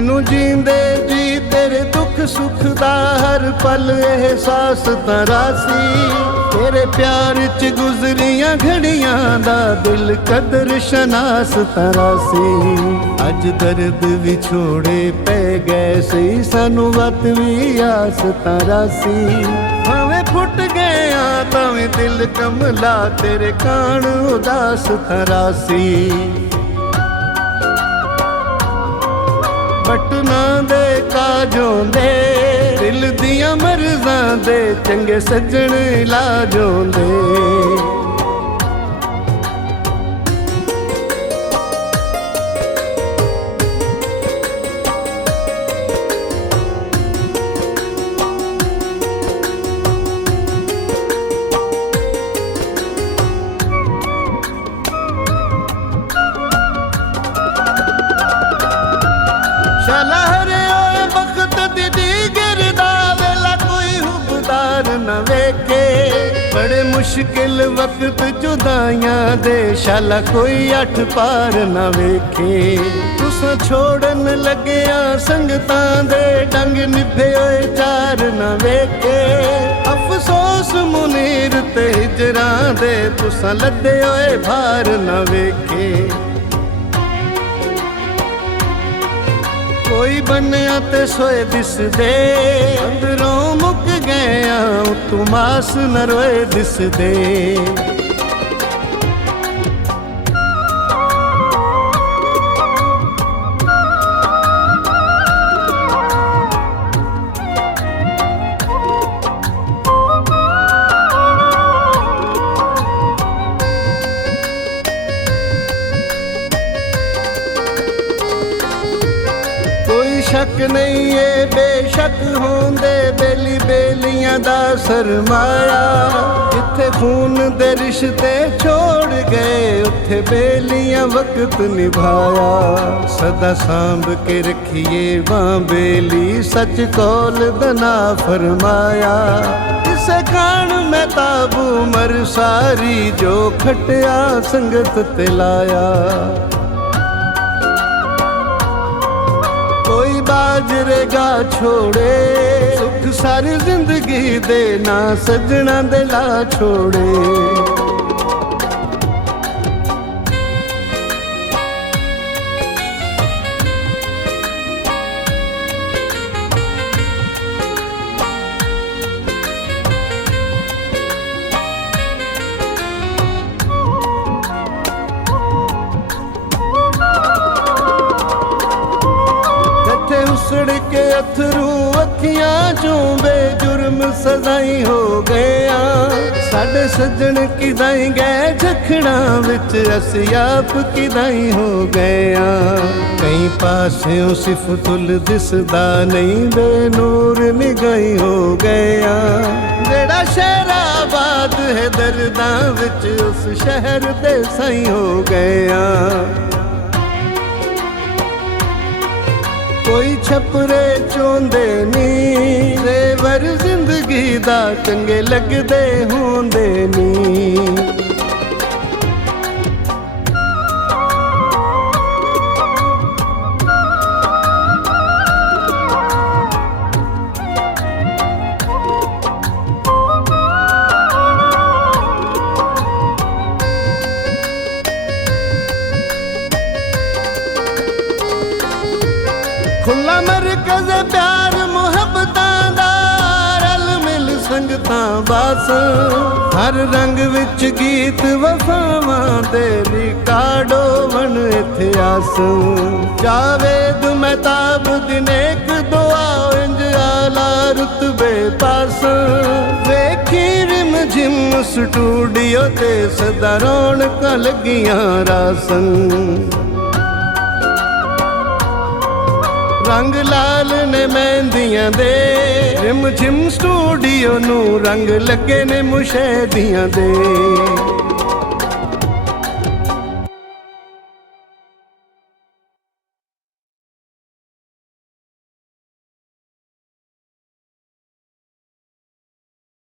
ਤੈਨੂੰ ਜੀਂਦੇ ਜੀ ਤੇਰੇ ਦੁੱਖ ਸੁੱਖ ਦਾ ਹਰ ਪਲ ਅਹਿਸਾਸ ਤਰਾਸੀ, ਤੇਰੇ ਪਿਆਰ ਚ ਗੁਜ਼ਰੀਆਂ ਘੜੀਆਂ ਦਾ ਦਿਲ ਕਦਰ ਸ਼ਨਾਸ ਤਰਾਸੀ। ਅੱਜ ਦਰਦ ਵਿਛੋੜੇ ਪੈ ਗਏ ਸੀ ਸਾਨੂੰ ਵਤ ਵੀ ਆਸ ਤਰਾਸੀ। ਭਾਵੇਂ ਫੁੱਟ ਗਏ ਆ ਤਾਵੇਂ ਦਿਲ ਕਮਲਾ ਤੇਰੇ ਕਾਣ ਉਦਾਸ ਤਰਾਸੀ। ਪਟਨਾ ਦੇ ਕਾਜੋਂ ਦੇ ਦਿਲ ਦੀਆਂ ਮਰਜ਼ਾਂ ਦੇ ਚੰਗੇ ਸੱਜਣ ਇਲਾਜੋਂ ਦੇ। ਸ਼ਲਹਰੇ ਓਏ ਵਕਤ ਦੀ ਗਿਰਦਾ ਵੇਲਾ ਕੋਈ ਹੁਬਦਾਰ ਨਾ ਵੇਖੇ। ਬੜੇ ਮੁਸ਼ਕਿਲ ਵਕਤ ਜੁਦਾਈਆਂ ਦੇ ਸ਼ਾਲਾ ਕੋਈ ਅੱਠ ਪਾਰ ਨਾ ਵੇਖੇ। ਤੁਸਾਂ ਛੋੜਨ ਲੱਗਿਆ ਸੰਗਤਾਂ ਦੇ ਡੰਗ ਨਿਭੇ ਓਏ ਚਾਰ ਨਾ ਵੇਖੇ। ਅਫਸੋਸ ਮੁਨੀਰ ਤੇ ਹਿਜਰਾਂ ਦੇ ਤੁਸਾਂ ਲੱਦੇ ਓਏ ਭਾਰ ਨਾ ਵੇਖੇ। ਕੋਈ ਬੰਨਿਆ ਤੇ ਸੋਏ ਦਿਸਦੇ ਅੰਦਰੋਂ ਮੁੱਕ ਗਏ ਆ ਤੂੰ ਮਾਸ ਨ ਰੋਏ ਦਿਸਦੇ। ਕੋਈ ਸ਼ੱਕ ਨਹੀਂ ਏ ਬੇਸ਼ੱਕ ਹੋਂਦੇ ਬੇਲੀ ਬੇਲੀਆਂ ਦਾ ਸਰਮਾਇਆ। ਜਿੱਥੇ ਖੂਨ ਦੇ ਰਿਸ਼ਤੇ ਛੋੜ ਗਏ ਉੱਥੇ ਬੇਲੀਆਂ ਵਕਤ ਨਿਭਾਇਆ। ਸਦਾ ਸਾਂਭ ਕੇ ਰੱਖੀਏ ਵਾਂ ਬੇਲੀ ਸੱਚ ਕੌਲ ਦਾ ਨਾ ਫਰਮਾਇਆ। ਇਸੇ ਕਾਣ ਮਹਿਤਾਬ ਉਮਰ ਸਾਰੀ ਜੋ ਖਟਿਆ ਸੰਗਤ ਤੇ ਲਾਇਆ। ਕੋਈ ਬਾਜਰੇਗਾ ਛੋੜੇ ਸੁਖ ਸਾਰੀ ਜ਼ਿੰਦਗੀ ਦੇ ਨਾ ਸੱਜਣਾ ਦੇ ਲਾ ਛੋੜੇ। ਉਸੜ ਕੇ ਅਥਰੂ ਅੱਖੀਆਂ ਚੋਂ ਬੇਜੁਰਮ ਸਜ਼ਾਈ ਹੋ ਗਿਆ। ਸਾਡੇ ਸੱਜਣ ਕਿਦਾਈ ਗਏ ਝਖੜਾਂ ਵਿੱਚ ਅਸੀਂ ਆਪ ਕਿਦਾਈ ਹੋ ਗਏ ਆ। ਕਈ ਪਾਸਿਓਂ ਸਿਫਤੁਲ ਦਿਸਦਾ ਨਹੀਂ ਬੇਨੂਰ ਨਿਗਾਈ ਹੋ ਗਏ ਆ। ਜਿਹੜਾ ਸ਼ਹਿਰਾਬਾਦ ਹੈ ਦਰਦਾਂ ਵਿੱਚ ਉਸ ਸ਼ਹਿਰ ਦੇ ਸਾਈ ਹੋ ਗਏ ਆ। ਕੋਈ ਛਪਰੇ ਚੋਂਦੇ ਨੀ ਰੇਵਰ ਜ਼ਿੰਦਗੀ ਦਾ ਚੰਗੇ ਲੱਗਦੇ ਹੁੰਦੇ ਨੀ। ਖੁੱਲਾ ਮਰਕਜ਼ ਪਿਆਰ ਮੁਹੱਬਤਾਂ ਦਾ ਰਲ ਮਿਲ ਸੰਗਤਾਂ ਬਸ। ਹਰ ਰੰਗ ਵਿੱਚ ਗੀਤ ਵਫਾਵਾਂ ਦੇ ਰਿਕਾਰਡੋ ਬਣ ਇਤਿਹਾਸ। ਜਾਵੇਦ ਮਹਿਤਾਬ ਦੀ ਨੇਕ ਦੁਆ ਇੰਜ ਆਲਾ ਰੁਤਬੇ ਪਾਸ। ਵੇਖੀ ਰਿਮ ਜਿਮ ਸਟੂਡੀਓ ਤੇ ਸਦਾ ਰੌਣਕਾਂ ਲੱਗੀਆਂ ਰਾਸਨ। ਰੰਗ ਲਾਲ ਨੇ ਮਹਿੰਦੀਆਂ ਦੇ ਰਿਮ ਝਿਮ ਸਟੂਡੀਓ ਨੂੰ ਰੰਗ ਲੱਗੇ ਨੇ ਮੁਸ਼ੈਦੀਆਂ ਦੇ।